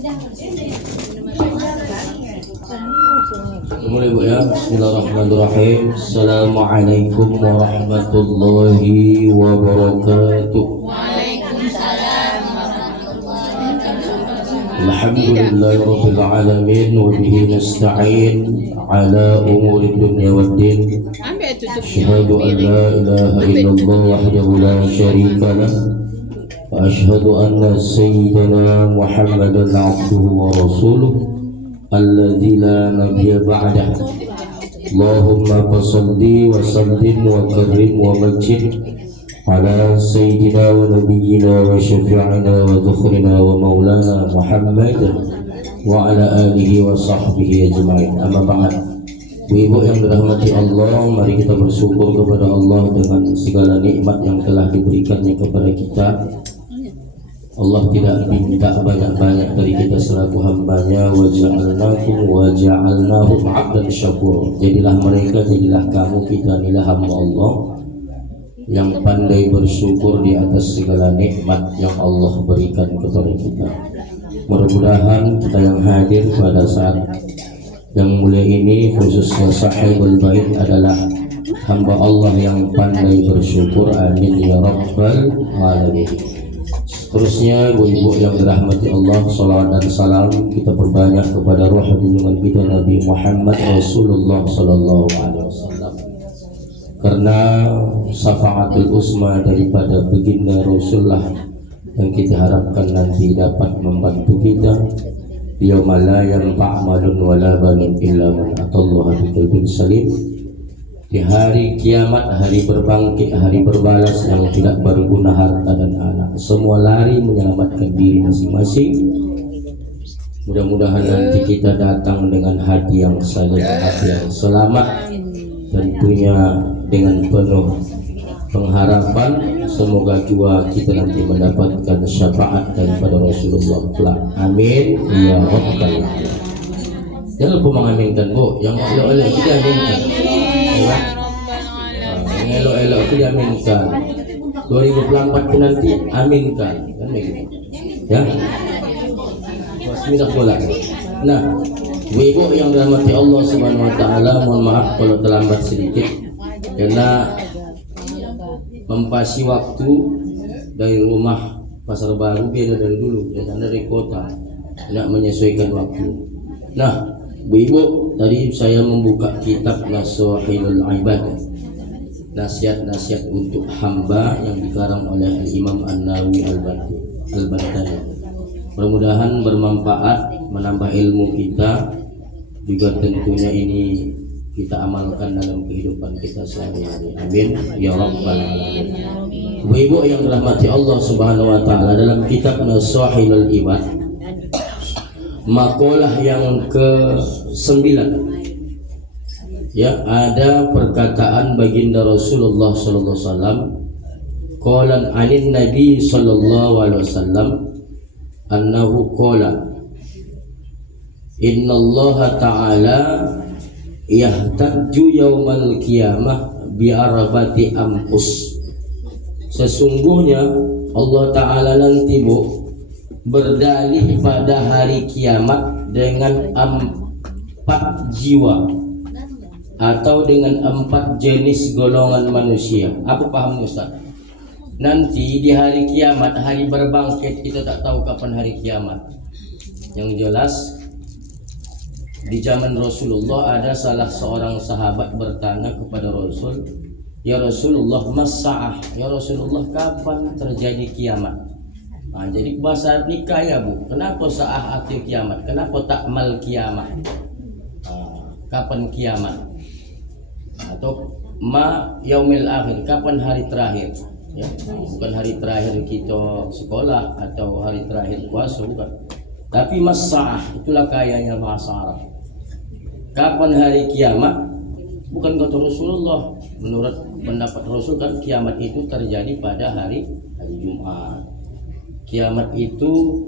Mulai Bu ya. Bismillahirrahmanirrahim. Assalamualaikum warahmatullahi wabarakatuh. Waalaikumsalam warahmatullahi wabarakatuh. Alhamdulillahirabbil alamin wa bihi nasta'in ala umuri dunya waddin. Asyhadu an la ilaha illallah wahdahu la syarika lah wa asyhadu anna sayyidana Muhammadan 'abduhu wa rasuluh alladzi la nabiyya ba'dah. Allahumma fashalli wa sallim wa karrim wa majid ala sayyidina wa nabiyyina wa syafi'ina wa dhukhrina wa maulana Muhammad wa ala alihi wa sahbihi ajma'in. Amma ba'd. Ibu yang dirahmati Allah, mari kita bersyukur kepada Allah dengan segala nikmat yang telah diberikannya kepada kita. Allah tidak minta banyak-banyak dari kita selaku hambanya. Wa ja'alnahum 'abdan syakur. Jadilah mereka, jadilah kamu, kita inilah hamba Allah yang pandai bersyukur di atas segala nikmat yang Allah berikan kepada kita. Mudah-mudahan kita yang hadir pada saat yang mulia ini, khususnya sahibul bait, adalah hamba Allah yang pandai bersyukur. Amin ya rabbal alamin. Terusnya ibu-ibu yang dirahmati Allah, salawat dan salam kita perbanyak kepada roh junjungan kita Nabi Muhammad Rasulullah sallallahu alaihi wasallam. Karena syafaatul usma daripada baginda Rasulullah yang kita harapkan nanti dapat membantu kita yauma la yanfa' malun wala banun illa man atallaha biqalbin salim. Di hari kiamat, hari berbangkit, hari berbalas yang tidak berguna harta dan anak. Semua lari menyelamatkan diri masing-masing. Mudah-mudahan nanti kita datang dengan hati yang salim, hati yang selamat. Tentunya dengan penuh pengharapan semoga juga kita nanti mendapatkan syafaat daripada Rasulullah kelak. Amin ya rabbal alamin. Jangan lupa mengaminkan Bu, yang elok-elok kita aminkan. Yang elok-elok kita aminkan. 2024 nanti aminkan, kan begitu. Ya. Bismillah pula. Nah, ibu yang dirahmati Allah Subhanahu wa taala, mohon maaf kalau terlambat sedikit karena mempasi waktu dari rumah Pasar Baru beda dari dulu, biasanya dari kota, tidak menyesuaikan waktu. Nah, ibu, tadi saya membuka kitab Nasuhul Ibadah, nasihat-nasihat untuk hamba yang dikarang oleh Imam An-Nawawi Al-Bantani. Mudah-mudahan bermanfaat, menambah ilmu kita, juga tentunya ini kita amalkan dalam kehidupan kita sehari-hari. Amin ya rabbal alamin. Ibu yang dirahmati Allah Subhanahu wa taala, dalam kitab Nasuhul Ibadah makalah yang ke-9 ya, ada perkataan baginda Rasulullah sallallahu alaihi wasallam, qalan anin nabi sallallahu alaihi wasallam annahu qala innallaha ta'ala yahtaju yaumal qiyamah bi arba'ati ampus. Sesungguhnya Allah taala nanti Bu berdalih pada hari kiamat dengan 4 jiwa atau dengan 4 jenis golongan manusia. Apa paham Ustaz? Nanti di hari kiamat, hari berbangkit, kita tak tahu kapan hari kiamat. Yang jelas di zaman Rasulullah ada salah seorang sahabat bertanya kepada Rasul, "Ya Rasulullah, mas-sa'ah?" Ya Rasulullah, kapan terjadi kiamat? Nah, jadi bahasa nikah ya Bu, kenapa sa'ah atau kiamat? Kenapa takmal kiamat? Kapan kiamat? Atau ma yaumil akhir, kapan hari terakhir? Ya, bukan hari terakhir kita sekolah atau hari terakhir puasa, bukan. Tapi mas-sa'ah, itulah kayanya bahasa Arab. Kapan hari kiamat? Bukan kata Rasulullah. Menurut pendapat Rasul kan kiamat itu terjadi pada hari Jumat. Kiamat itu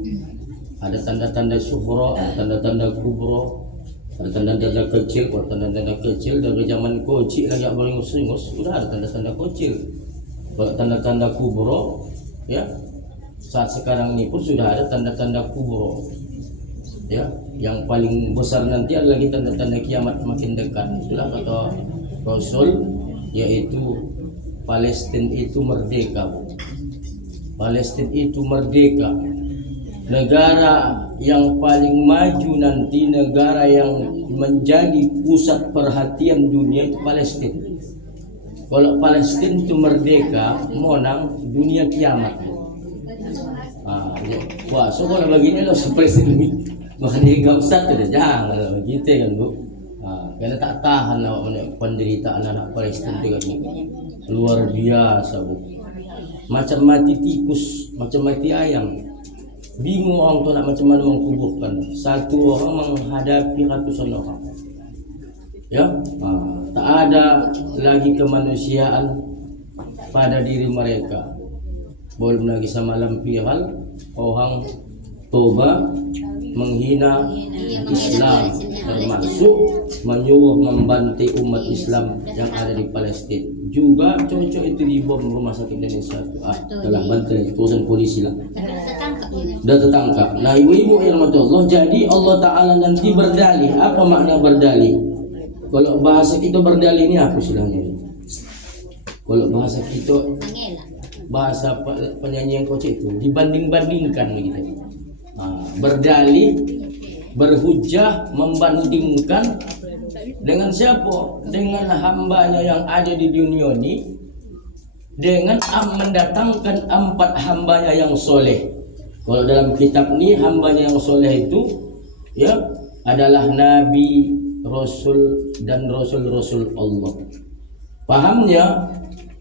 ada tanda-tanda suhra, ada tanda-tanda kubro, ada tanda-tanda kecil. Kalau tanda-tanda kecil dari zaman kecil lagi paling usus, sudah ada tanda-tanda kecil. Kalau tanda-tanda kubro, ya saat sekarang ini pun sudah ada tanda-tanda kubro. Ya, yang paling besar nanti adalah tanda-tanda kiamat makin dekat. Itulah kata Rasul, yaitu Palestina itu merdeka. Palestina itu merdeka. Negara yang paling maju nanti, negara yang menjadi pusat perhatian dunia itu Palestina. Kalau Palestina itu merdeka, monang dunia kiamat. Wah, so kalau begini lo seperti ini, makanya gak usah tidak jangan begitu kan bu. Karena tak tahan penderitaan anak Palestina ini luar biasa bu. Macam mati tikus, macam mati ayam. Bingung orang tuh nak macam mana mengkuburkan. Satu orang menghadapi ratusan orang. Ya, tak ada lagi kemanusiaan pada diri mereka. Belum lagi sama lampiran orang toba menghina Islam, termasuk menyuruh membantai umat Islam yang ada di Palestina. Juga cocok itu dibom rumah sakit Indonesia. Telah bantai urusan polisi lah. Sudah tertangkap. Nah ibu-ibu yang rahmat Allah, jadi Allah Ta'ala nanti berdalih. Apa makna berdalih? Kalau bahasa kita berdalih ini apa istilahnya? Kalau bahasa kita, bahasa penyanyi yang kocek itu dibanding-bandingkan begitu. Berdalih, berhujah, membandingkan dengan siapa? Dengan hambanya yang ada di dunia ini, dengan mendatangkan 4 hambanya yang soleh. Kalau dalam kitab ini hambanya yang soleh itu ya adalah nabi, rasul dan rasul-rasul Allah. Pahamnya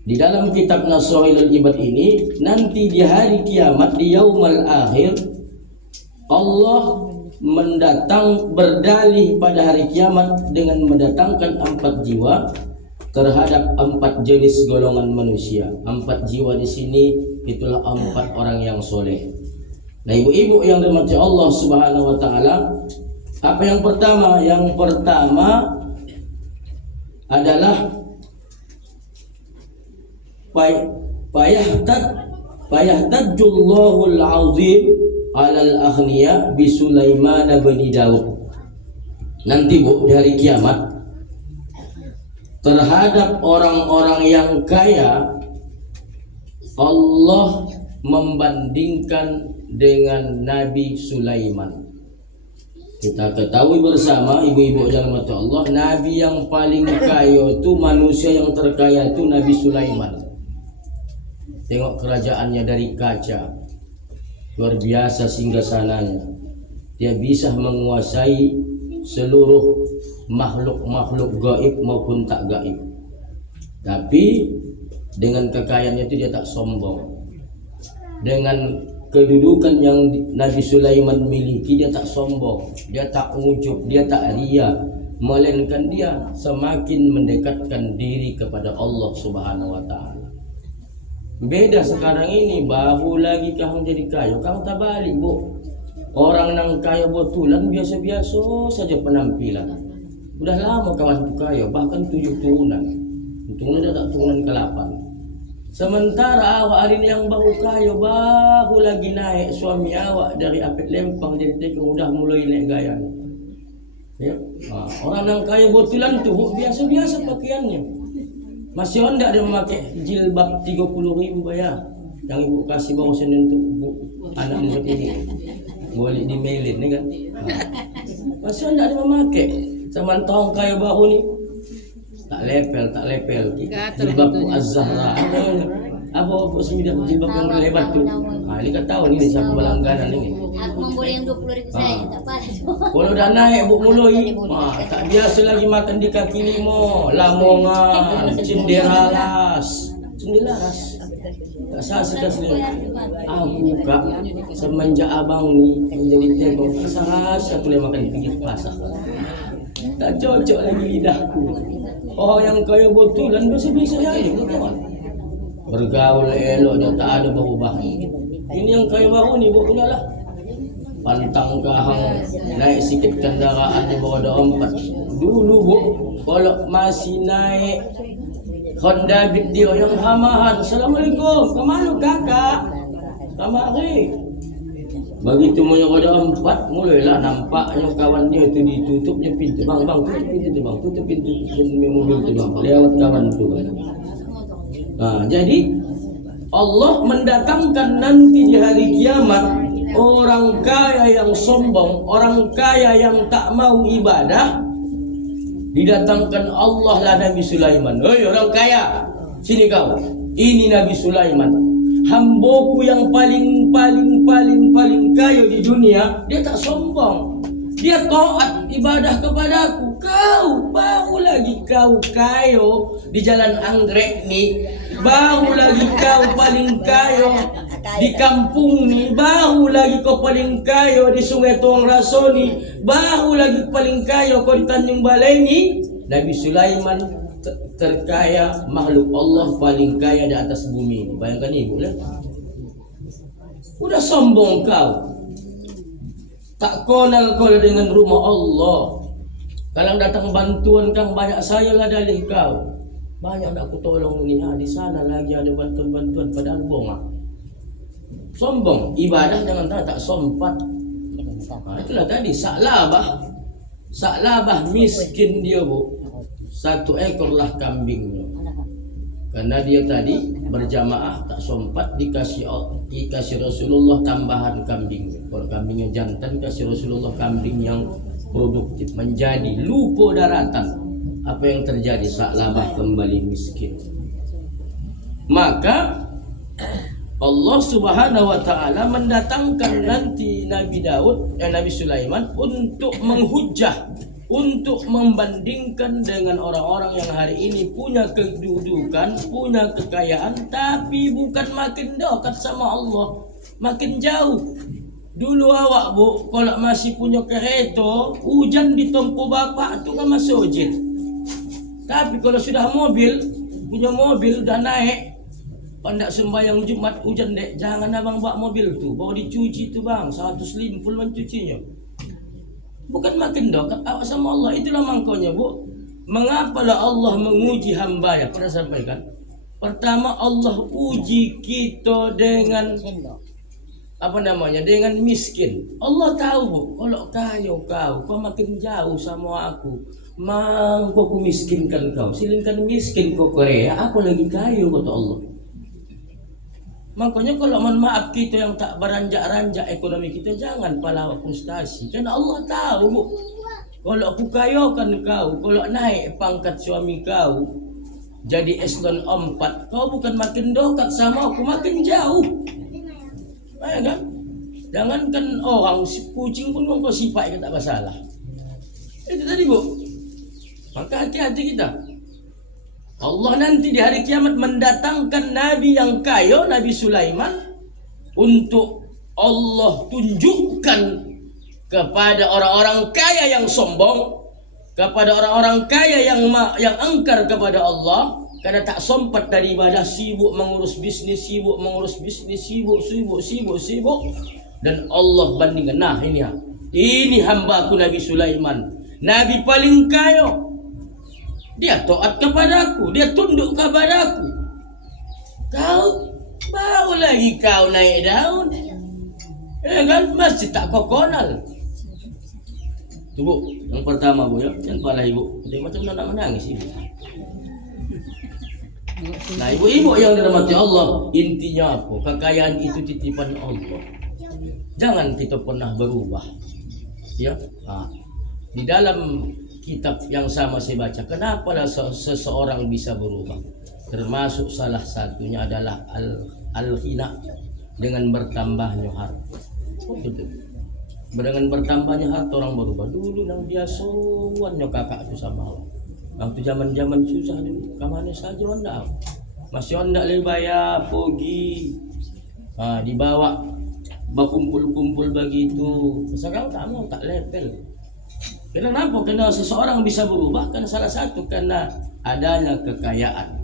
di dalam kitab Nasailul Ibad ini nanti di hari kiamat, di yaumul akhir, Allah berdalih pada hari kiamat dengan mendatangkan 4 jiwa terhadap 4 jenis golongan manusia. 4 jiwa di sini itulah 4 orang yang soleh. Nah ibu-ibu yang dirahmati Allah Subhanahu wa Ta'ala, apa yang pertama? Yang pertama adalah Fayahtadjullahul azim alal aghniya bi Sulaiman bin Daud. Nanti bu, di hari kiamat terhadap orang-orang yang kaya Allah membandingkan dengan Nabi Sulaiman. Kita ketahui bersama ibu-ibu yang dirahmati Allah, Nabi yang paling kaya itu, manusia yang terkaya itu Nabi Sulaiman. Tengok kerajaannya dari kaca, luar biasa singgasananya. Dia bisa menguasai seluruh makhluk-makhluk gaib maupun tak gaib. Tapi dengan kekayaannya itu dia tak sombong. Dengan kedudukan yang Nabi Sulaiman miliki, dia tak sombong, dia tak ujub, dia tak ria, melainkan dia semakin mendekatkan diri kepada Allah Subhanahu wa Ta'ala. Beda sekarang ini, baru lagi kau jadi kaya, kau tak balik bu. Orang yang kaya betulan biasa-biasa saja penampilan. Udah lama kawan itu kaya, bahkan 7 turunan. Untungnya dia tak turunan ke-8. Sementara awak hari ini yang baru kaya, baru lagi naik suami awak dari Apit Lempang jadi tekong, udah mulai naik gaya. Ya. Orang yang kaya betulan tuh biasa-biasa pakaiannya. Masih hendak dia memakai jilbab 30.000 bayar. Yang ibu kasih bawa Senin untuk anak murid ini. Boleh di-mailin ni kan. Masih hendak dia memakai. Sama tahun kaya baru ni tak lepel. Jilbab Az-Zahra. Apa sembilan jilbab yang lebat tu. Ini kan tahu ni siapa berlangganan ini. Aku boleh yang 20.000 saya tak apa. Kalau dah naik bu mulai, tak biasa lagi makan di kaki lima, Lamongan, Cenderalas. Tak sah sekali. Aku kak semenjak abang ni menjadi tekong, rasa aku boleh makan di pinggir pasar. Tak cocok lagi lidahku. Orang yang kaya betulan biasa-biasa saja, kawan. Bergaul elok dia tak ada perubahan. Ini yang kaya baru ni bu, udahlah. Pantang kahang naik sikit kendaraan di bawah 4. Dulu bu, kalau masih naik Honda Beat dia yang hamahan, Assalamualaikum, kemana kakak? Kamari. Begitu mau yang ada 4, mulailah nampaknya kawan dia itu ditutupnya pintu. Bang, tutup pintu tu bang, tutup pintu mobil tu bang. Lewat kawan tu. Nah, jadi Allah mendatangkan nanti di hari kiamat orang kaya yang sombong, orang kaya yang tak mau ibadah. Didatangkan Allah lah Nabi Sulaiman. Hei orang kaya, sini kau. Ini Nabi Sulaiman. Hamboku yang paling kaya di dunia, dia tak sombong. Dia taat ibadah kepadaku. Kau baru lagi kau kayo di jalan anggrek ni, baru lagi kau paling kayo di kampung ni, baru lagi kau paling kayo di Sungai Tuang Raso ni, baru lagi paling kayo kau di Tanjung Balai ni. Nabi Sulaiman terkaya makhluk Allah paling kaya di atas bumi ini. Bayangkan ibu lah. Udah sombong kau. Tak kenal kau dengan rumah Allah. Kalau datang bantuan kang banyak saya lah dalih kau. Banyak nak aku tolong ni. Di sana lagi ada bantuan-bantuan padahal bohong. Sombong. Ibadah jangan tak sompat. Itulah tadi saklabah miskin dia bu. 1 ekor lah kambingnya. Karena dia tadi berjamaah tak sompat dikasih Rasulullah tambahan kambingnya. Kalau kambingnya jantan kasih Rasulullah kambing yang produktif, menjadi lupa daratan. Apa yang terjadi? Saklabah kembali miskin. Maka Allah Subhanahu wa taala mendatangkan nanti Nabi Nabi Sulaiman untuk menghujah, untuk membandingkan dengan orang-orang yang hari ini punya kedudukan, punya kekayaan, tapi bukan makin dekat sama Allah, makin jauh. Dulu awak bu, kalau masih punya kereta, hujan di tempo bapak tu kan masih ojek. Tapi kalau sudah punya mobil udah naik, pandak sembahyang Jumat hujan dek, jangan abang bawa mobil tu, bawa dicuci tu bang, 150 mencucinya. Bukan makin dekat awak sama Allah. Itulah makanya bu, mengapalah Allah menguji hamba-Nya. Pernah sampaikan. Pertama Allah uji kita dengan dengan miskin. Allah tahu bu, kalau kau makin jauh sama aku, kau miskinkan kau. Silingkan miskin kau Korea, aku lagi kaya kata Allah. Makanya kalau maaf kita yang tak beranjak-ranjak ekonomi kita, jangan pala frustasi. Karena Allah tahu bu, kalau aku kayakan kau, kalau naik pangkat suami kau jadi eselon 4, kau bukan makin dekat sama aku, makin jauh. Ya kan? Jangankan orang, kucing pun kau sifat tak masalah. Itu tadi bu. Maka hati-hati kita. Allah nanti di hari kiamat mendatangkan Nabi yang kaya, Nabi Sulaiman, untuk Allah tunjukkan kepada orang-orang kaya yang sombong, kepada orang-orang kaya yang angkar kepada Allah, karena tak sempat dari ibadah, sibuk mengurus bisnis, sibuk, dan Allah bandingkan. Nah ini hamba-Ku Nabi Sulaiman, Nabi paling kaya. Dia taat kepadaku, dia tunduk kepadaku. Kau baru lagi kau naik daun, ya kan? Masih tak kau kenal. Tu bu, yang pertama bu ya, yang pala ibu, dia macam nak menangis ibu. Nah ibu-ibu yang dirahmati Allah, intinya apa? Kekayaan itu titipan Allah. Jangan kita pernah berubah, ya. Di dalam kitab yang sama saya baca, kenapa seseorang bisa berubah? Termasuk salah satunya adalah al-ghina, dengan bertambahnya harta. Dengan bertambahnya harta orang berubah. Dulu nang biasanya kakak itu sama Allah. Waktu zaman susah dulu, kemana saja anda? Masih anda le bayar pergi, dibawa berkumpul-kumpul begitu. Sekarang tak mau, tak level. Kenapa? Karena seseorang bisa berubah kan salah satu karena adanya kekayaan,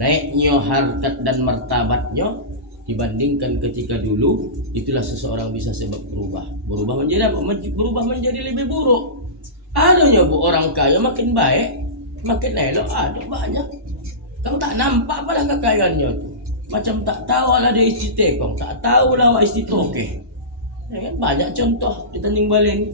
naiknya harkat dan martabatnya dibandingkan ketika dulu. Itulah seseorang bisa sebab berubah menjadi lebih buruk. Adanya bu orang kaya makin baik, makin elok, ada banyak. Kamu tak nampak apalah kekayaannya tu. Macam tak tahu lah dia istri tekong, tak tahu lah istri tokeh. Ya kan? Banyak contoh di Tanjung Baleng.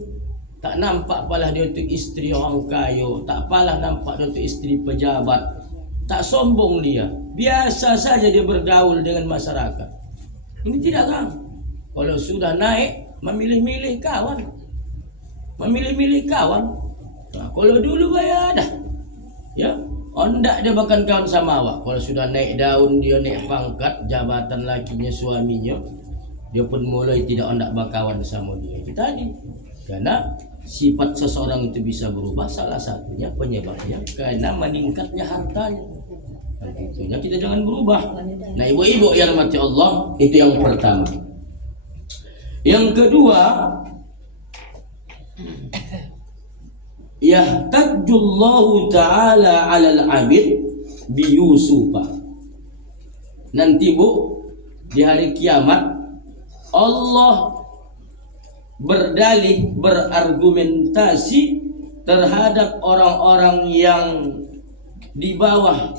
Tak nampak palah dia tu isteri orang kaya, tak palah nampak dia tu isteri pejabat. Tak sombong dia. Biasa saja dia bergaul dengan masyarakat. Ini tidak kan? Kalau sudah naik, memilih-milih kawan. Memilih-milih kawan. Nah, kalau dulu bayar dah. Ya, ondak dia bahkan kawan sama awak. Kalau sudah naik daun, dia naik pangkat, jabatan lakinya, suaminya, dia pun mulai tidak ondak berkawan sama dia. Itu tadi. Karena sifat seseorang itu bisa berubah, salah satunya penyebabnya karena meningkatnya hartanya. Nah, tentunya kita jangan berubah. Nah, ibu-ibu yang rahmati Allah, itu yang pertama. Yang kedua, yahtajullahu ta'ala 'alal 'abid bi Yusufa. Nanti Bu, di hari kiamat Allah berdalih, berargumentasi terhadap orang-orang yang di bawah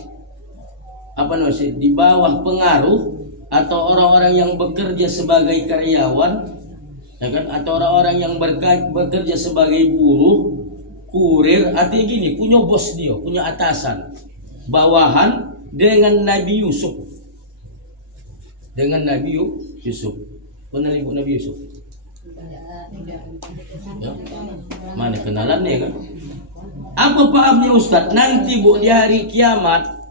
di bawah pengaruh, atau orang-orang yang bekerja sebagai karyawan, ya kan, atau orang-orang yang bekerja sebagai buruh, kurir, artinya gini, punya bos dia, punya atasan, bawahan dengan Nabi Yusuf. Dengan Nabi Yusuf. Kenal ibu Nabi Yusuf? Ya. Mana kenalannya kan? Apa pahamnya Ustaz? Nanti Bu, di hari kiamat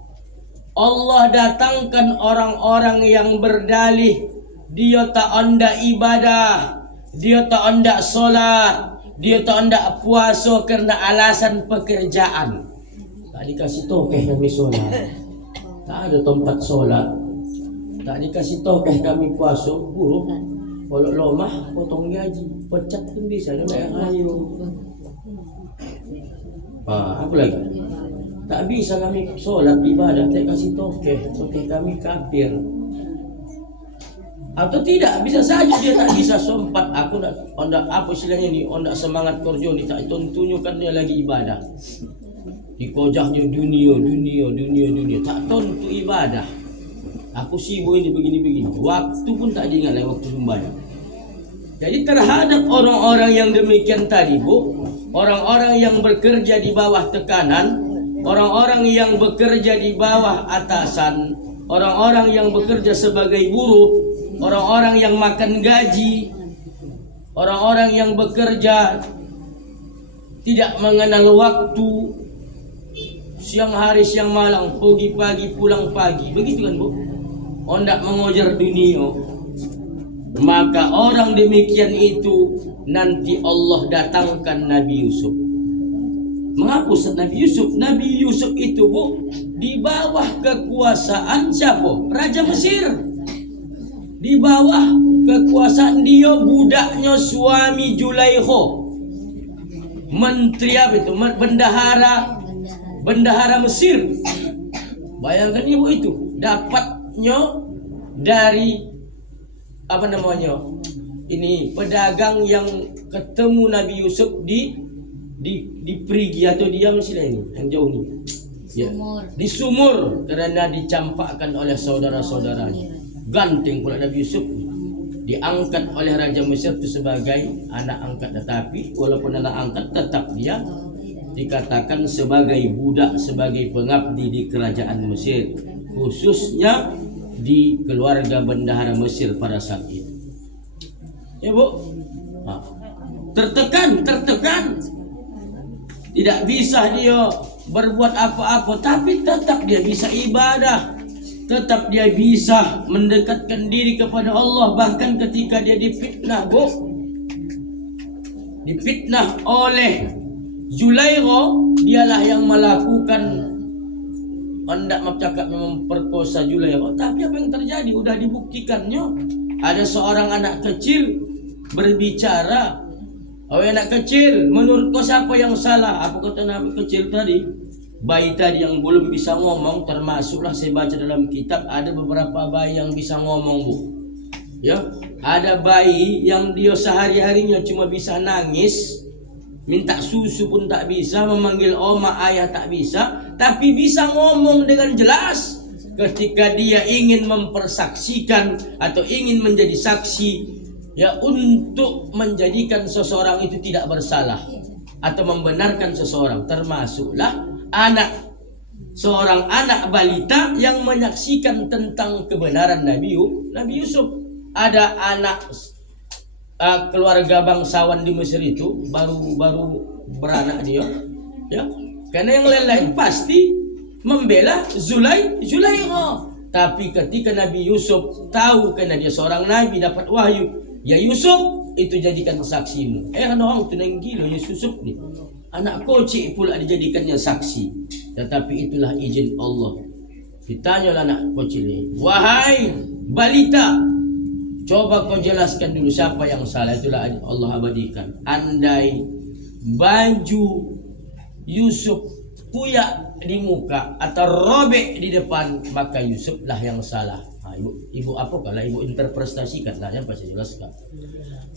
Allah datangkan orang-orang yang berdalih dia tak onda ibadah, dia tak onda solat, dia tak onda puasa karena alasan pekerjaan. Tak dikasih tokeh kami solat, tak ada tempat solat. Tak dikasih tokeh kami puasa, buruh. Kalau lomah potong gaji, pecat pun bisa, ada yang ayo. Apa lagi? Tak bisa kami solat ibadah, tak kasih tokeh kami kafir. Atau tidak, bisa saja dia tak bisa sempat. Aku nak onda apa istilahnya ni, onda semangat kerja ni, tak tunjukkan dia lagi ibadah. Dikojahnya dunia, tak tentu ibadah. Aku sibuk ini begini. Waktu pun tak diingat lagi waktu sembahyang. Jadi terhadap orang-orang yang demikian tadi Bu, orang-orang yang bekerja di bawah tekanan, orang-orang yang bekerja di bawah atasan, orang-orang yang bekerja sebagai buruh, orang-orang yang makan gaji, orang-orang yang bekerja tidak mengenal waktu, siang hari siang malam, pergi pagi pulang pagi, begitu kan Bu? Hendak mengejar dunia. Maka orang demikian itu nanti Allah datangkan Nabi Yusuf. Mengapa Nabi Yusuf? Nabi Yusuf itu Bu, di bawah kekuasaan siapa? Raja Mesir. Di bawah kekuasaan dia, budaknya suami Zulaikha. Menteri apa itu? Bendahara Mesir. Bayangkan ibu itu, dapatnya dari ini pedagang yang ketemu Nabi Yusuf di Perigi atau dia Mesir ini yang jauh ini. Ya, di sumur karena dicampakkan oleh saudara-saudaranya. Ganteng pula Nabi Yusuf, diangkat oleh Raja Mesir itu sebagai anak angkat, tetapi walaupun anak angkat tetap dia dikatakan sebagai budak, sebagai pengabdi di kerajaan Mesir, khususnya di keluarga bendahara Mesir pada saat itu. Ya Bu, tertekan, tidak bisa dia berbuat apa-apa, tapi tetap dia bisa ibadah, tetap dia bisa mendekatkan diri kepada Allah. Bahkan ketika dia difitnah Bu, difitnah oleh Zulaikha, dialah yang melakukan hendak bercakap memperkosa Zulaikha. Tapi apa yang terjadi? Udah dibuktikannya. Ada seorang anak kecil berbicara. Oh, anak kecil, menurut kau siapa yang salah? Apa kata anak kecil tadi? Bayi tadi yang belum bisa ngomong, termasuklah saya baca dalam kitab ada beberapa bayi yang bisa ngomong Bu. Ya, ada bayi yang dia sehari-harinya cuma bisa nangis, minta susu pun tak bisa, memanggil oma ayah tak bisa, tapi bisa ngomong dengan jelas ketika dia ingin mempersaksikan atau ingin menjadi saksi ya untuk menjadikan seseorang itu tidak bersalah atau membenarkan seseorang, termasuklah seorang anak balita yang menyaksikan tentang kebenaran Nabi Yusuf. Ada anak keluarga bangsawan di Mesir itu baru beranak dia, ya, karena yang lain-lain pasti membela Zulaikha. Tapi ketika Nabi Yusuf tahu karena dia seorang nabi dapat wahyu, ya Yusuf itu jadikan saksimu. Orang itu yang gila Yusuf nih. Anak kocik pula dijadikannya saksi. Tetapi itulah izin Allah. Ditanyalah anak kocik ini, wahai balita, coba kau jelaskan dulu siapa yang salah. Itulah Allah abadikan. Andai baju Yusuf kuyak di muka atau robek di depan, maka Yusuf lah yang salah. Ibu apa kalau ibu interpretasikan lah, yang pasti jelaskan.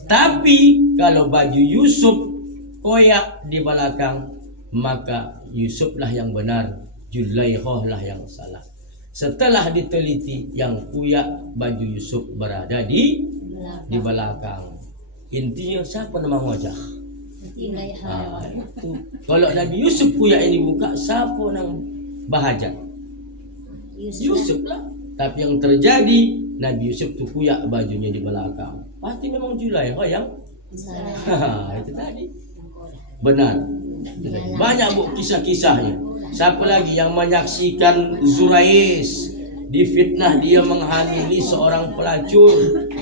Tapi kalau baju Yusuf koyak di belakang, maka Yusuf lah yang benar, Zulaikha lah yang salah. Setelah diteliti, yang kuyak baju Yusuf berada di belakang. Intinya siapa nama wajah? Kalau Nabi Yusuf kuyak ini buka, siapa nang bahajat? Yusuf lah. Tapi yang terjadi, Nabi Yusuf tu kuyak bajunya di belakang. Pasti memang Zulaikha yang salah. Itu tadi benar. Banyak bu kisah-kisahnya. Siapa lagi yang menyaksikan Zurais difitnah dia menghamili seorang pelacur,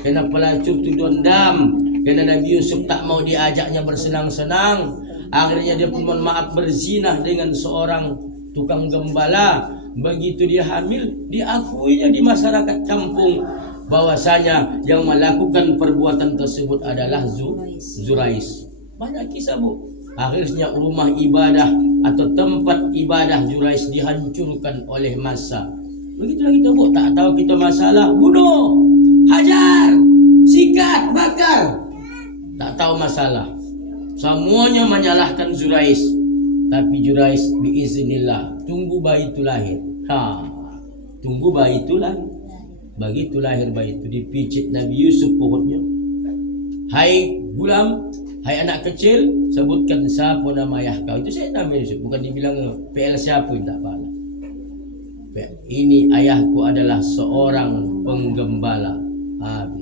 karena pelacur tu dendam, karena Nabi Yusuf tak mau diajaknya bersenang-senang. Akhirnya dia pun mohon maaf berzinah dengan seorang tukang gembala. Begitu dia hamil, diakuinya di masyarakat kampung bahwasanya yang melakukan perbuatan tersebut adalah Zurais. Banyak kisah bu. Akhirnya rumah ibadah atau tempat ibadah Zurais dihancurkan oleh massa. Begitulah kita bu, tak tahu kita masalah, bunuh, hajar, sikat, bakar. Tak tahu masalah. Semuanya menyalahkan Zurais. Tapi Zurais biiznillah tunggu bayi itu lahir. Tunggu bayi itu lahir. Begitu lahir bayi itu dipijit Nabi Yusuf pohonnya. Hai gulam, hai anak kecil, sebutkan siapa nama ayah kau. Itu saya nama Yusuf, bukan dibilang PL siapa, tak apa. Ini ayahku adalah seorang penggembala.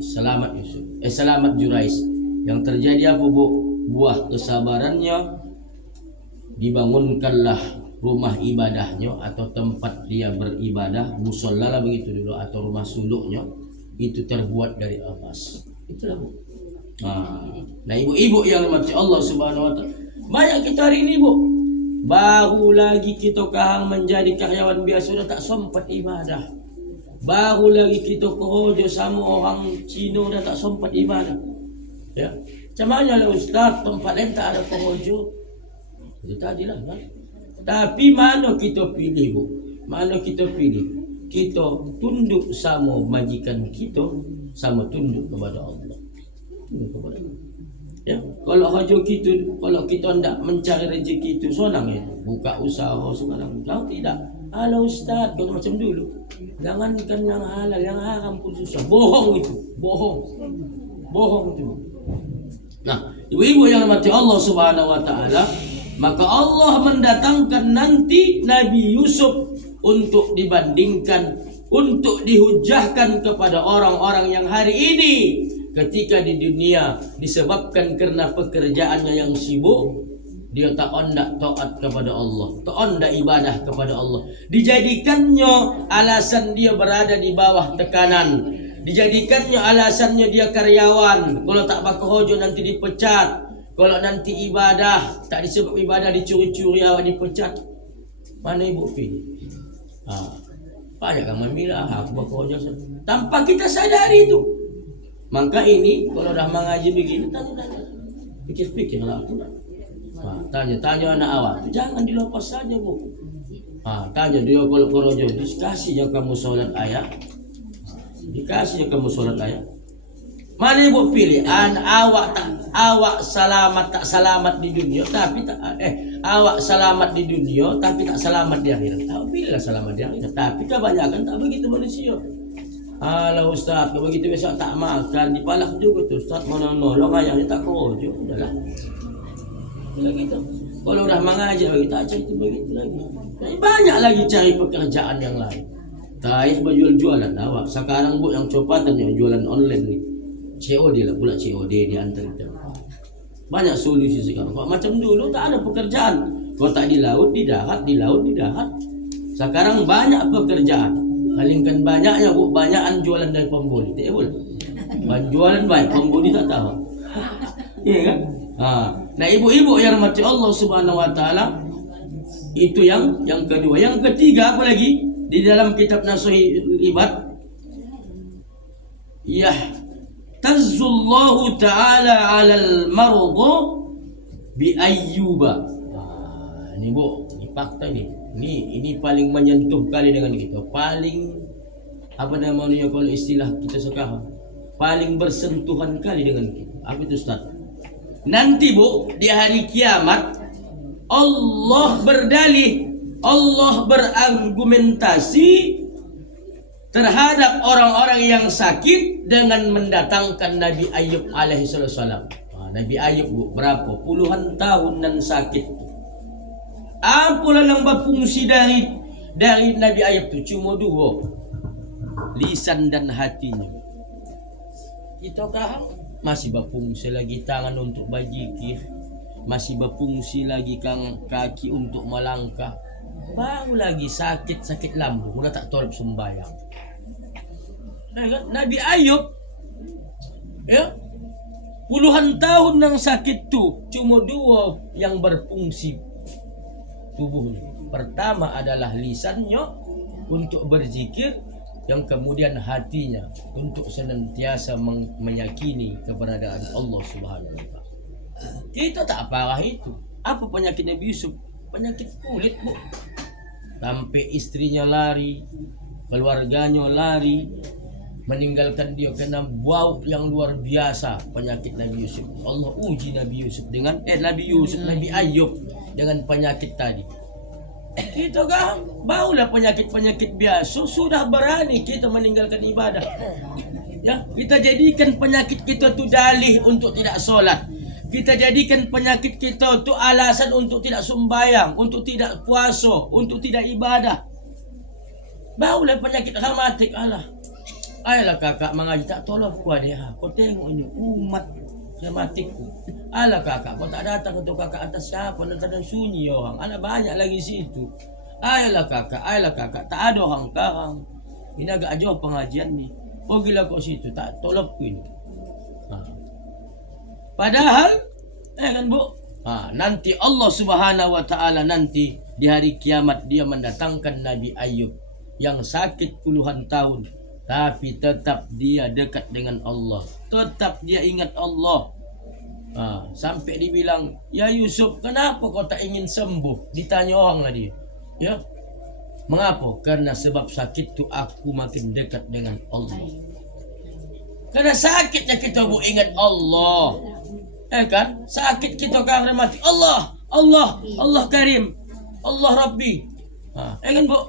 Selamat Yusuf. Selamat Zurais. Yang terjadi apa bu? Buah kesabarannya, dibangunkanlah rumah ibadahnya atau tempat dia beribadah, musola lah begitu dulu, atau rumah suluknya itu terbuat dari emas. Itulah bu. Nah ibu-ibu yang dimati Allah Subhanahu Wa Taala, banyak kita hari ini bu, baru lagi kita kahang menjadi karyawan biasa sudah tak sempat ibadah. Baru lagi kita kerja sama orang Cina dah tak sempat ibadah. Ya, macam mana lah Ustaz, tempat lain tak ada kerja. Itu tadilah kan. Tapi mana kita pilih bu? Mana kita pilih? Kita tunduk sama majikan kita, sama tunduk kepada Allah. Ya, kalau hajo kita, kalau kita hendak mencari rezeki itu senang ya, buka usaha sekarang. Kalau tidak, ala Ustaz, kalau macam dulu, jangankan yang halal, yang haram pun susah. Bohong itu, bohong itu. Nah, ibu-ibu yang dirahmati Allah Subhanahu Wa Taala, maka Allah mendatangkan nanti Nabi Yusuf untuk dibandingkan, untuk dihujahkan kepada orang-orang yang hari ini ketika di dunia disebabkan karena pekerjaannya yang sibuk, dia tak ondak taat kepada Allah, tak ondak ibadah kepada Allah. Dijadikannya alasan dia berada di bawah tekanan, dijadikannya alasannya dia karyawan. Kalau tak pakai hojo nanti dipecat. Kalau nanti ibadah tak disebut ibadah, dicuri-curi awak dipecat. Mana ibu pilih? Banyak kan memilah aku pakai hojo tanpa kita sadari itu. Maka ini kalau dah mengaji begini, tanya-tanya, pikir-pikirlah aku. Tanya anak awak, jangan dilepas saja bu. Tanya dia kalau korojo, dikasih yang kamu sholat ayat, dikasih yang kamu sholat ayat. Mana ibu pilih? Awak selamat tak selamat di dunia, tapi tak awak selamat di dunia tapi tak selamat di akhirat. Pilihlah selamat di akhirat. Tapi kebanyakan tak begitu manusia. Alah Ustaz, kalau begitu besok tak makan. Dipalak juga tu Ustaz, mau nolong ayahnya tak krojo. Udahlah. Bila gitu. Kalau udah mengajar bagi tak cari begitu lagi. Banyak lagi cari pekerjaan yang lain. Taif berjual-jualan awak. Sekarang bu yang copatan yang jualan online ni. COD lah pula, COD di antar kita. Banyak solusi sekarang. Kok macam dulu tak ada pekerjaan. Kau tak di laut, di darat, di laut, di darat. Sekarang banyak pekerjaan. Palingkan banyaknya bu, banyakan jualan dari pembuli. Tak boleh. Jualan baik, pembuli tak tahu. Iya kan? Nah ibu-ibu yang rahmati Allah Subhanahu Wa Taala, itu yang kedua. Yang ketiga apa lagi di dalam kitab Nasuhi Ibad? Ya, tazzullahu ta'ala 'alal mardu bi ayyuba. Ini bu, ini fakta nih. Ini paling menyentuh kali dengan kita. Paling apa namanya kalau istilah kita sekarang, paling bersentuhan kali dengan kita. Apa itu Ustaz? Nanti bu, di hari kiamat Allah berdalih, Allah berargumentasi terhadap orang-orang yang sakit dengan mendatangkan Nabi Ayub alaihi salam. Nabi Ayub bu, berapa puluhan tahun dan sakit. Apalah yang berfungsi dari Nabi Ayub itu cuma dua, lisan dan hatinya. Kita kan masih berfungsi lagi tangan untuk berzikir, masih berfungsi lagi kaki untuk melangkah, baru lagi sakit lambung, udah tak tolong sembahyang. Nabi Ayub, ya, puluhan tahun yang sakit tu cuma dua yang berfungsi tubuhnya. Pertama adalah lisannya untuk berzikir, yang kemudian hatinya untuk senantiasa meyakini keberadaan Allah Subhanahu wa Ta'ala. Kita tak parah itu. Apa penyakit Nabi Yusuf? Penyakit kulit bu. Sampai istrinya lari, keluarganya lari, meninggalkan dia kena bau yang luar biasa. Penyakit Nabi Yusuf. Allah uji Nabi Yusuf dengan Nabi Ayub dengan penyakit tadi. Kita kan baulah penyakit-penyakit biasa, sudah berani kita meninggalkan ibadah. Ya, kita jadikan penyakit kita tu dalih untuk tidak solat. Kita jadikan penyakit kita tu alasan untuk tidak sembahyang, untuk tidak puasa, untuk tidak ibadah. Baulah penyakit rheumatik. Ayolah kakak mengaji tak tolong kuat dia. Kau tengok ini umat rheumatikku. Alah kakak, kau tak datang untuk kakak atas siapa? Nanti sunyi orang. Alah banyak lagi situ. Ayolah kakak, tak ada orang karang. Ini agak jauh pengajian ni. Pergilah kau situ, tak tolong ku ini. Padahal, kan bu? Nanti Allah Subhanahu Wa Ta'ala nanti di hari kiamat dia mendatangkan Nabi Ayub yang sakit puluhan tahun, tapi tetap dia dekat dengan Allah, tetap dia ingat Allah. Sampai dibilang, ya Yusuf, kenapa kau tak ingin sembuh? Ditanya orang lah dia. Ya, mengapa? Karena sebab sakit tu aku makin dekat dengan Allah. Karena sakitnya kita bu ingat Allah, kan? Sakit kita kan mati Allah Karim, Allah Rabbi, kan bu?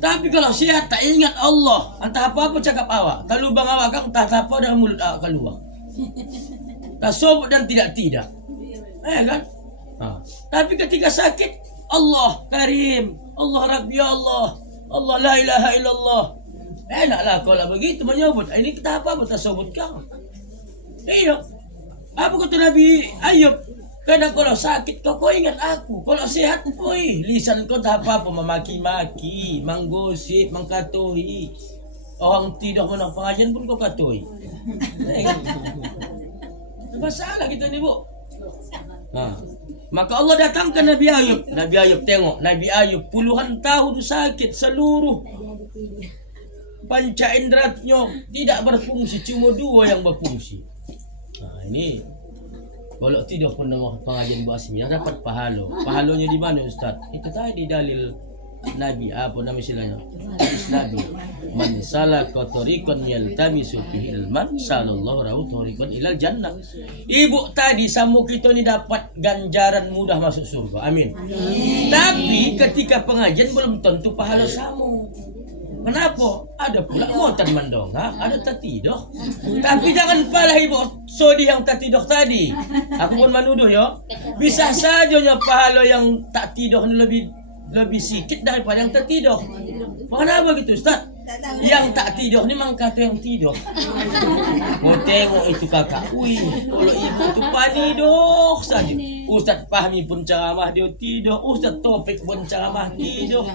Tapi kalau sehat tak ingat Allah, entah apa cakap awak, kalau bang awak kan entah apa dalam mulut awak keluar. Tak sobut dan tidak, kan? Tapi ketika sakit, Allah Karim, Allah Rabbi, Allah la ilaha illallah. Enaklah kalau begitu menyebut. Ini kita apa tak sebutkan? Iya. Apa kata Nabi Ayub? Kadang kalau sakit kau ingat aku, kalau sehat kau lisan kau tak apa memaki-maki, menggosip, mengkatoi. Orang tidur menang pengajian pun kau katoi. Masalah kita ni bu. Maka Allah datangkan Nabi Ayub. Nabi Ayub tengok, Nabi Ayub puluhan tahun sakit, seluruh panca inderatnya tidak berfungsi, cuma dua yang berfungsi. Ini kalau tidur pun nama pengajian Bu Asmi yang dapat pahala. Pahalanya di mana Ustaz? Itu tadi dalil Nabi, apa nama istilahnya? Nabi. Man salaka tariqan yaltamisu fihi ilman sallallahu lahu tariqan ilal jannah. Ibu tadi samu kita ni dapat ganjaran mudah masuk surga. Amin. Tapi ketika pengajian belum tentu pahala samu. Kenapa? Ada pula motor mendongak, ada tak tidur. Tapi jangan pala ibu sodi yang tak tidur tadi. Aku pun menuduh yo. Bisa saja pahala yang tak tidur ni lebih sikit daripada yang tak tidur. Kenapa gitu Ustaz? Yang tak tidur ni memang kata yang tidur. Mau tengok itu kakak. Wih, kalau ibu tu panidoh saja. Ustaz Fahmi pun ceramah dia tidur. Ustaz Topik pun ceramah tidur.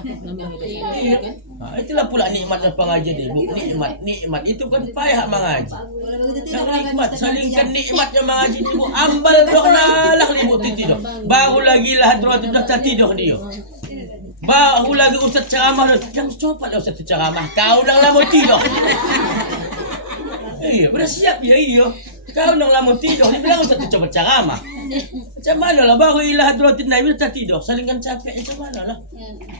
Itulah pula nikmatnya pengajian ni, Bu. Nikmat itu kan payah mengaji. Yang nikmat, salingkan nikmatnya mengaji ni, Bu. Ambal doh nalah ibu tidur. Baru lagi lah dah tak tidur dia. Baru lagi Ustaz ceramah yang cepat Ustaz ceramah. Kau dah lama tidur. Sudah siap ya iya. Kau dah lama tidur. Dia bilang Ustaz coba ceramah. Macam mana lah baru ilah hadratin Nabi tak tidur. Salingkan capek macam mana lah.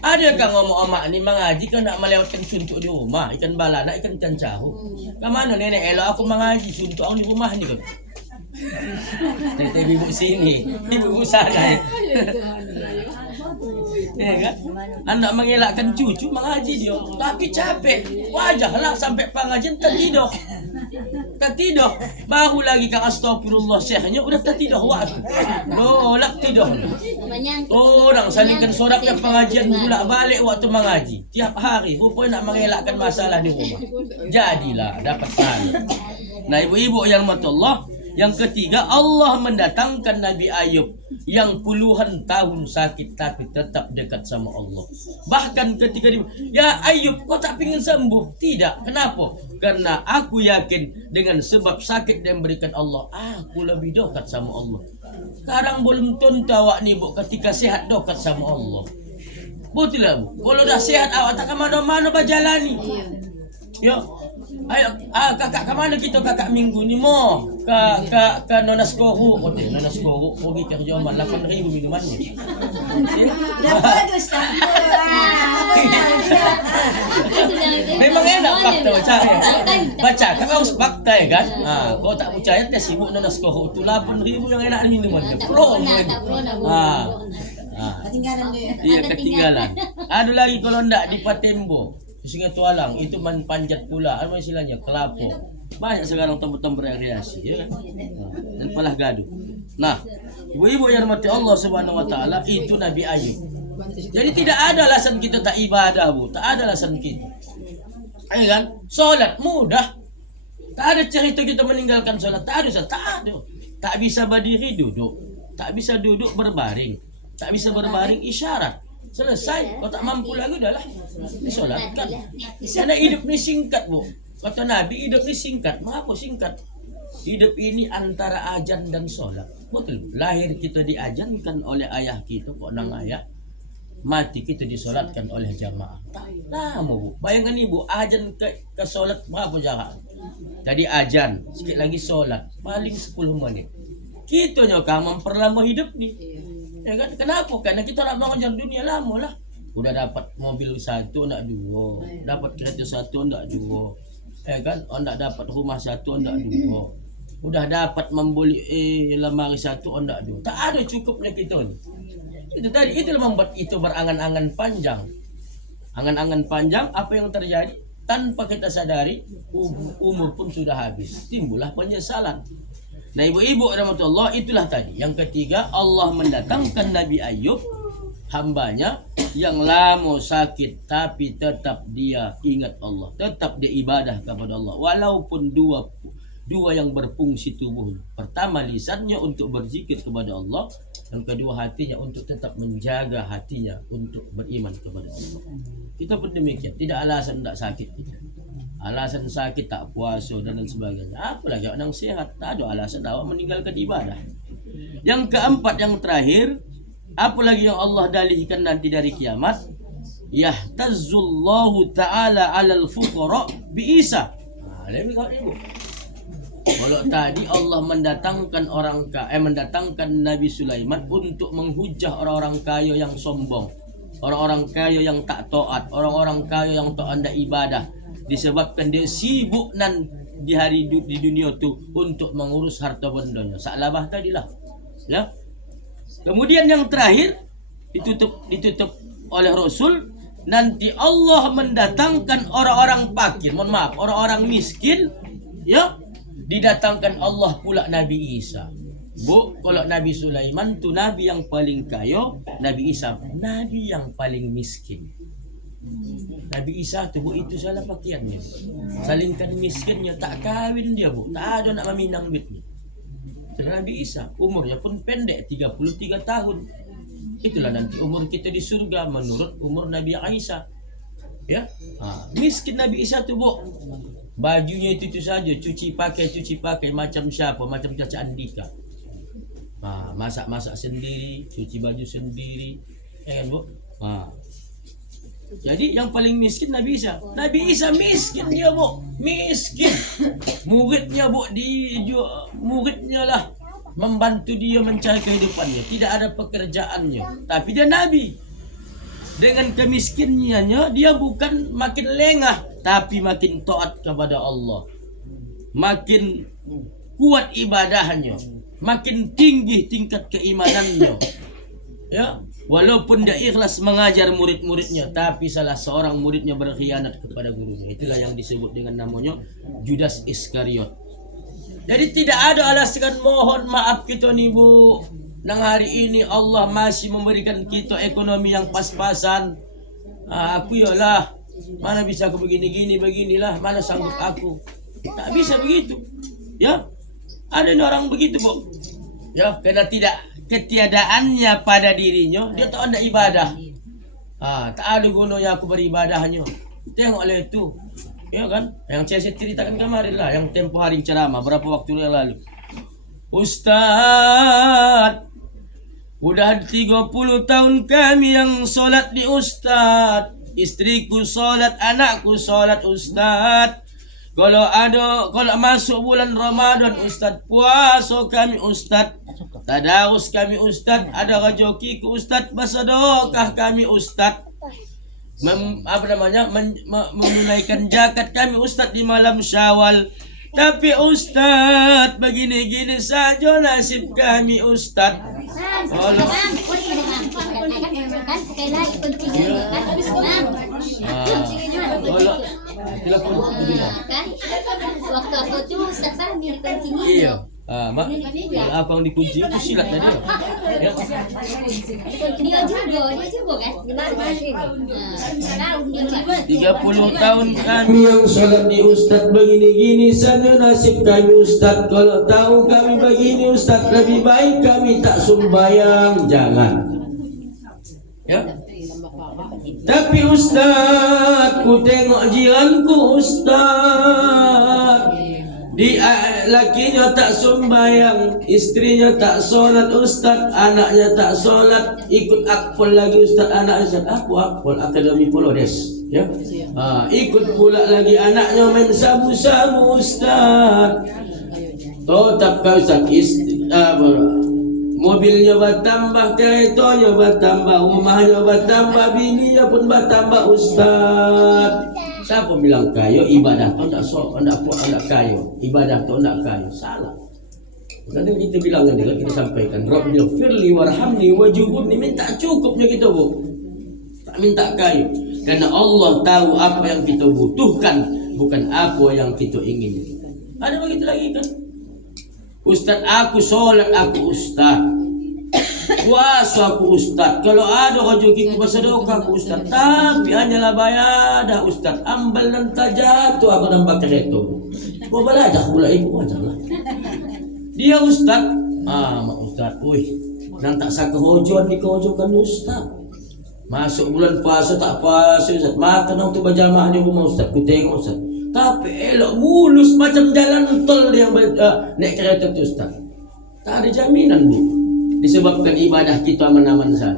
Adakah ngomong omak ni mengaji kan nak melewatkan suntuk di rumah. Ikan balana, ikan cancahu. Ke mana nenek elok aku mengaji suntuk aku di rumah ni kan. Tete ibu sini, ibu sana. Ya kan? Anak mengelakkan cucu mengaji dia, tapi capek. Wajahlah sampai pengajian tak tidur. Tak tidur. Baru lagi kan astagfirullah syekhnya udah tak tidur waktu. Nolak tidur. Orang salingkan sorak dan pengajian pula balik waktu mengaji. Tiap hari rupanya nak mengelakkan masalah di rumah. Jadilah dapat pahala. Nah ibu-ibu yang rahmat Allah. Yang ketiga, Allah mendatangkan Nabi Ayub yang puluhan tahun sakit tapi tetap dekat sama Allah. Bahkan ketika dia, ya Ayub, kau tak ingin sembuh? Tidak. Kenapa? Karena aku yakin dengan sebab sakit yang berikan Allah, aku lebih dekat sama Allah. Sekarang belum tentu awak ni, Bu, ketika sehat dekat sama Allah. Betul lah, Bu. Kalau dah sehat awak tak ke mana-mana berjalani. Ya. Ayo, kakak ke mana kita kakak minggu ni mo? Ke Nona Skoru. Nona Skoru pergi kerja aman 8,000 minumannya. Dah bagus tak? Memang enak fakta baca ya. Baca kan harus fakta ya kan? Kau tak percaya dia sibuk Nona Skoru tu 8,000 yang enak minumannya. Pro. Ketinggalan dia. Iya ketinggalan. Ada lagi kalau ndak di Patembo. Sungai Tualang itu panjat pula, apa istilahnya kelapa. Banyak sekarang tempat-tempat rekreasi, ya kan? Dan palah gaduh. Nah, ibu-ibu yang rahmati Allah Subhanahu Wa Taala itu Nabi Ayub. Jadi tidak ada alasan kita tak ibadah, Bu. Tak ada alasan kita. Ya kan? Solat mudah. Tak ada cerita kita meninggalkan solat. Tak ada. Tak bisa berdiri duduk. Tak bisa duduk berbaring. Tak bisa berbaring isyarat. Selesai, kau tak mampu lagi udahlah disolatkan. Karena hidup ni singkat, Bu. Kata Nabi, hidup ni singkat. Mengapa singkat? Hidup ini antara ajan dan solat. Betul. Lahir kita diajankan oleh ayah kita, kok nang ayah. Mati kita disolatkan oleh jamaah. Tak lama, Bu. Bayangkan ibu ajan ke solat berapa jarak? Tadi ajan, sikit lagi solat, paling 10 menit. Kita nyoka memperlama hidup ni. Ya kan? Kenapa? Karena kita nak mengejar dunia lama lah. Udah dapat mobil satu, nak dua. Dapat kereta satu, nak dua. Ya kan? Nak dapat rumah satu, nak dua. Udah dapat membeli lemari satu, nak dua. Tak ada cukupnya kita ni. Itu tadi, itulah membuat itu berangan-angan panjang. Angan-angan panjang, apa yang terjadi? Tanpa kita sadari, umur pun sudah habis. Timbullah penyesalan. Nah ibu-ibu rahmatullah, itulah tadi. Yang ketiga, Allah mendatangkan Nabi Ayub, hambanya yang lama sakit tapi tetap dia ingat Allah, tetap dia ibadah kepada Allah walaupun dua yang berfungsi tubuh. Pertama lisannya untuk berzikir kepada Allah, yang kedua hatinya untuk tetap menjaga hatinya untuk beriman kepada Allah. Kita pun demikian, tidak alasan tidak sakit kita. Alasan sakit tak puasa dan sebagainya. Apalagi orang sehat, tak ada alasan awak meninggalkan ibadah. Yang keempat, yang terakhir, apalagi yang Allah dalihkan nanti dari kiamat, yahtazzullahu ta'ala 'alal fuqara bi Isa. Kalau tadi Allah mendatangkan mendatangkan Nabi Sulaiman untuk menghujah orang-orang kaya yang sombong, orang-orang kaya yang tak taat, orang-orang kaya yang tak ada ibadah. Disebabkan dia sibuk di dunia tu untuk mengurus harta bendanya. Saklabah tadilah. Ya. Kemudian yang terakhir ditutup oleh Rasul, nanti Allah mendatangkan orang-orang fakir, mohon maaf, orang-orang miskin, ya, didatangkan Allah pula Nabi Isa. Bu, kalau Nabi Sulaiman tu nabi yang paling kaya, Nabi Isa nabi yang paling miskin. Nabi Isa tu bu, itu salah pakaiannya, salingkan miskinnya, tak kawin dia bu, tak ada nak meminang duitnya. Nabi Isa umurnya pun pendek, 33 tahun. Itulah nanti umur kita di surga menurut umur Nabi Isa. Ya, miskin Nabi Isa tu bu, bajunya itu saja, cuci pakai macam siapa, macam Caca Andika. Masak sendiri, cuci baju sendiri, ya kan bu? Jadi yang paling miskin Nabi Isa. Nabi Isa miskin dia bu, miskin. Muridnya bu, muridnya lah membantu dia mencari kehidupannya, tidak ada pekerjaannya, tapi dia nabi. Dengan kemiskinannya dia bukan makin lengah, tapi makin taat kepada Allah, makin kuat ibadahnya, makin tinggi tingkat keimanannya. Ya, walaupun dia ikhlas mengajar murid-muridnya, tapi salah seorang muridnya berkhianat kepada gurunya. Itulah yang disebut dengan namanya Judas Iskariot. Jadi tidak ada alasan mohon maaf kita nih bu. Nang hari ini Allah masih memberikan kita ekonomi yang pas-pasan. Aku yalah, mana bisa aku beginilah, mana sanggup aku. Tak bisa begitu. Ya, ada orang begitu bu. Ya, karena ketiadaannya pada dirinya, dia tak ada ibadah. Tak ada gunanya aku beribadahnya. Tengoklah itu. Ya kan, yang saya ceritakan kemarin lah, yang tempo hari ceramah berapa waktu yang lalu. Ustaz, udah 30 tahun kami yang sholat di Ustaz. Istriku sholat, anakku sholat Ustaz. Kalau masuk bulan Ramadan Ustaz, puasa kami Ustaz, tadarus kami Ustaz, ada rezekiku Ustaz, bersedekah kami Ustaz. Menunaikan zakat kami Ustaz di malam Syawal. Tapi Ustaz, begini-gini saja nasib kami Ustaz. Waktu aku tuh Ustaz Fahmi dikencingin. Iya. Mak, apa yang dikunci itu silat tadi. Ya. Dia juga kan. 30 tahun kami yang sholat di Ustaz, begini-gini saja nasib kami Ustaz. Kalau tahu kami begini Ustaz, lebih baik kami tak sembahyang. Jangan. Ya. Tapi Ustaz, ku tengok jiranku Ustaz, lakinya tak sembahyang, istrinya tak sholat Ustaz, anaknya tak sholat, ikut akpol lagi Ustaz, anaknya Ustaz, aku akpol Akademi Polores, ya, ikut pula lagi anaknya main sabu-sabu Ustaz. Tetap kau Ustaz, mobilnya bertambah, keretanya bertambah, rumahnya bertambah, bininya pun bertambah Ustaz. Siapa bilang kayo ibadah kau tak kayo, ibadah kau tak kayo? Salah. Nanti kita bilang nanti kita sampaikan, Rabbil firli warhamni wajubni, minta cukupnya kita bu, tak minta kayo, karena Allah tahu apa yang kita butuhkan, bukan apa yang kita ingin. Ada begitu lagi kan? Ustaz, aku sholat aku Ustaz, puasa aku Ustaz, kalau ada rezeki ku bersedekah aku Ustaz, tapi hanyalah bayadah Ustaz, ambal dan tajatuh aku nampak kereta. Kau belajar pula ibu ajarlah. Dia Ustaz, mak Ustaz, nang tak saka hojon ni kehojokan Ustaz. Masuk bulan puasa tak puasa Ustaz, makan nang tu berjamaah di rumah Ustaz, ku tengok Ustaz. Tapi elok mulus macam jalan tol yang naik kereta tu Ustaz. Tak ada jaminan bu. Disebabkan ibadah kita aman-aman saja.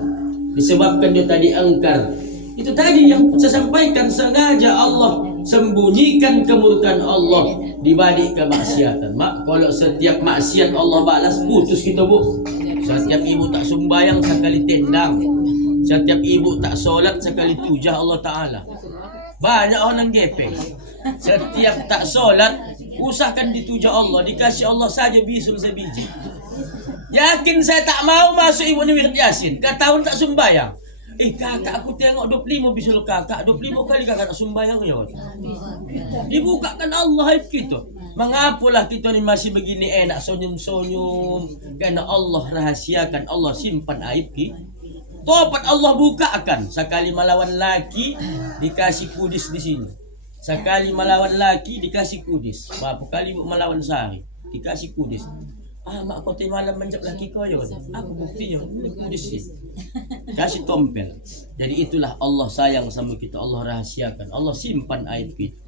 Disebabkan dia tadi angkar. Itu tadi yang saya sampaikan, sengaja Allah sembunyikan kemurkaan Allah di balik kemaksiatan. Mak, kalau setiap maksiat Allah balas, putus kita bu. Setiap ibu tak sembahyang sekali tendang. Setiap ibu tak solat sekali tujah Allah Ta'ala. Banyak orang gepeng. Setiap tak solat, usahakan ditujah Allah, dikasih Allah saja bisul sebiji. Yakin saya tak mau masuk ibu ni wirid Yasin, kau tahun tak sembahyang. Kakak aku tengok 25 bisul kakak, 25 kali kakak nak sembahyang ya. Dibukakan Allah aib kita. Mengapalah kita ni masih begini enak senyum-senyum. Karena Allah rahasiakan, Allah simpan aib kita. Topat Allah bukakan. Sekali melawan laki dikasih kudis di sini. Sekali melawan laki dikasih kudis. Berapa kali melawan sehari dikasih kudis. Mak kau malam menjak laki kau ya. Aku buktinya kudis sih. Kasih tompel. Jadi itulah Allah sayang sama kita. Allah rahasiakan. Allah simpan aib kita.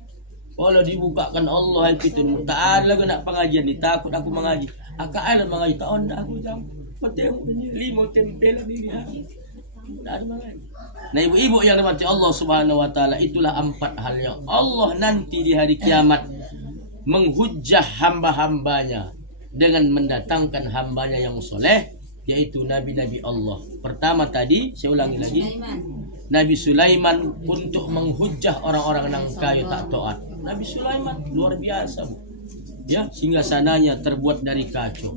Kalau dibukakan Allah aib kita, tak ada lagi nak pengajian ni. Takut aku mengaji. Akak ada mengaji. Tak ada aku jam. Kau tengok ni 5 tempel ni hari. Tak ada mengaji. Nah ibu-ibu yang dirahmati Allah Subhanahu wa taala, itulah 4 hal yang Allah nanti di hari kiamat menghujah hamba-hambanya dengan mendatangkan hambanya yang soleh, yaitu nabi-nabi Allah. Pertama tadi, saya ulangi lagi, Nabi Sulaiman untuk menghujah orang-orang yang kaya tak taat. Nabi Sulaiman luar biasa, Bu. Ya, singgasananya terbuat dari kacu.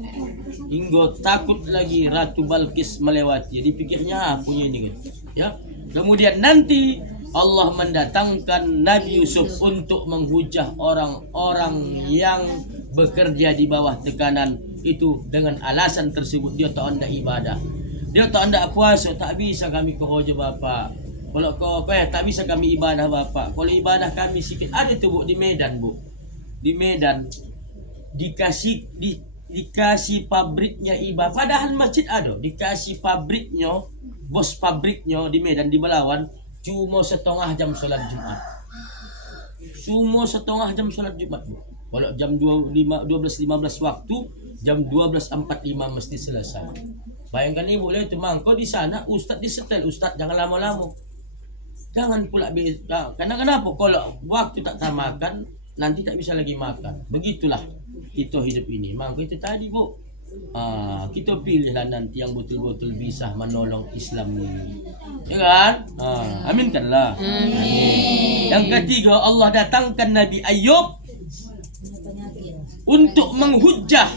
Hingga takut lagi Ratu Balkis melewati. Dipikirnya punya ini gitu. Ya. Kemudian nanti Allah mendatangkan Nabi Yusuf untuk menghujah orang-orang yang bekerja di bawah tekanan itu dengan alasan tersebut dia tak ada ibadah. Dia tak ada puasa, tak bisa kami kerja Bapak. Kalau kau tak bisa kami ibadah Bapak. Kalau ibadah kami sikit ada tu Bu di Medan, Bu. Di Medan dikasih pabriknya ibadah. Padahal masjid ada, dikasih pabriknya, bos pabriknya di Medan di Belawan cuma setengah jam sholat Jumat. Cuma setengah jam sholat Jumat, Bu. Kalau jam 12.15 waktu, jam 12.45 mesti selesai. Bayangkan ibu lihat itu, mangko di sana ustaz disetel, ustaz jangan lama-lama. Jangan pula karena kenapa? Kalau waktu tak makan, nanti tak bisa lagi makan. Begitulah kita hidup ini. Mangko itu tadi, Bu. Kita pilihlah nanti yang betul-betul bisa menolong Islam ini. Ya kan? Aminkanlah. Amin. Yang ketiga, Allah datangkan Nabi Ayub untuk menghujah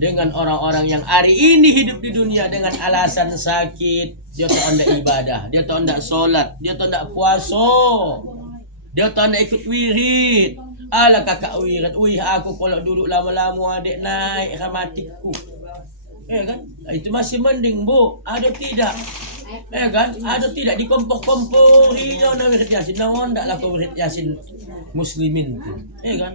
dengan orang-orang yang hari ini hidup di dunia dengan alasan sakit, dia tak ada ibadah, dia tak ada solat, dia tak ada puasa, dia tak ada ikut wirid. Alah kakak wirid, aku kalau duduk lama-lama adik naik ramatiku. Ya kan? Itu masih mending, Bu. Ada tidak? Ya kan? Ada tidak di kompor-komporinya na wirid yasin. Naon ndaklah kau wirid yasin muslimin tu. Ya kan?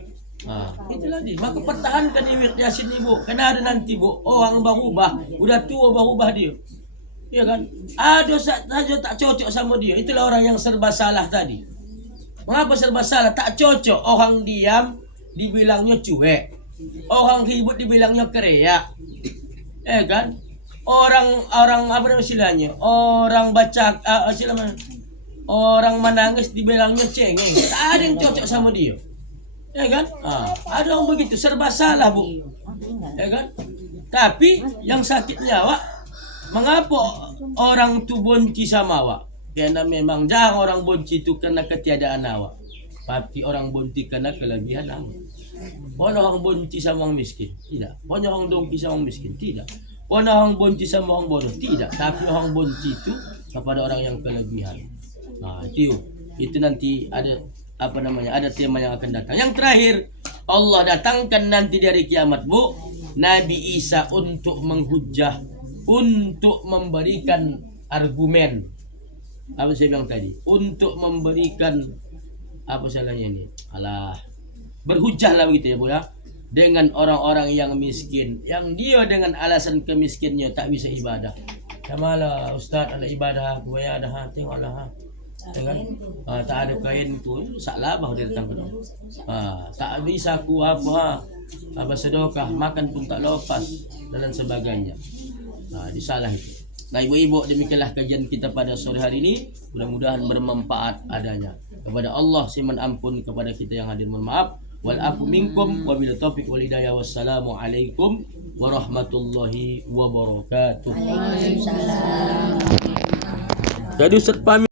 Itulah dia. Maka pertahankan wirid yasin ibu. Karena ada nanti, Bu, orang berubah, udah tua berubah dia. Ya kan? Ada saja tak cocok sama dia. Itulah orang yang serba salah tadi. Mengapa serba salah? Tak cocok. Orang diam dibilangnya cuek. Orang ribut dibilangnya keriak. Ya kan? Orang apa namanya istilahnya? Orang baca orang menangis dibilangnya cengeng. Tak ada yang cocok sama dia. Ya kan? Ada orang begitu, serba salah, Bu. Ya kan? Tapi yang sakit nyawa, mengapa orang tu benci sama awak? Karena memang jarang orang benci itu karena ketiadaan awak. Tapi orang benci karena kelebihan awak. Orang benci sama orang miskin? Tidak. Orang dongki sama orang miskin? Tidak. Orang benci sama orang bodoh? Tidak. Tapi orang benci itu kepada orang yang kelebihan. Itu nanti ada ada tema yang akan datang. Yang terakhir, Allah datangkan nanti dari kiamat, Bu, Nabi Isa untuk menghujah, untuk memberikan argumen. Apa saya bilang tadi? Untuk memberikan apa salahnya ini? Berhujahlah begitu ya, Bu ya. Dengan orang-orang yang miskin, yang dia dengan alasan kemiskinnya tak bisa ibadah. Kamalah Ustaz ada ibadah, gue ada tengoklah. Kan? Tak ada kain pun salah bah dia datang ke tak bisa aku apa sedekah, makan pun tak lepas dan sebagainya. Disalah itu. Nah ibu-ibu, demikianlah kajian kita pada sore hari ini. Mudah-mudahan bermanfaat adanya. Kepada Allah saya mohon ampun, kepada kita yang hadir mohon maaf. Wal afu minkum wa bil taufiq wal hidayah. Wassalamu alaikum warahmatullahi wabarakatuh. Waalaikumsalam. Jadi Ustaz pamit.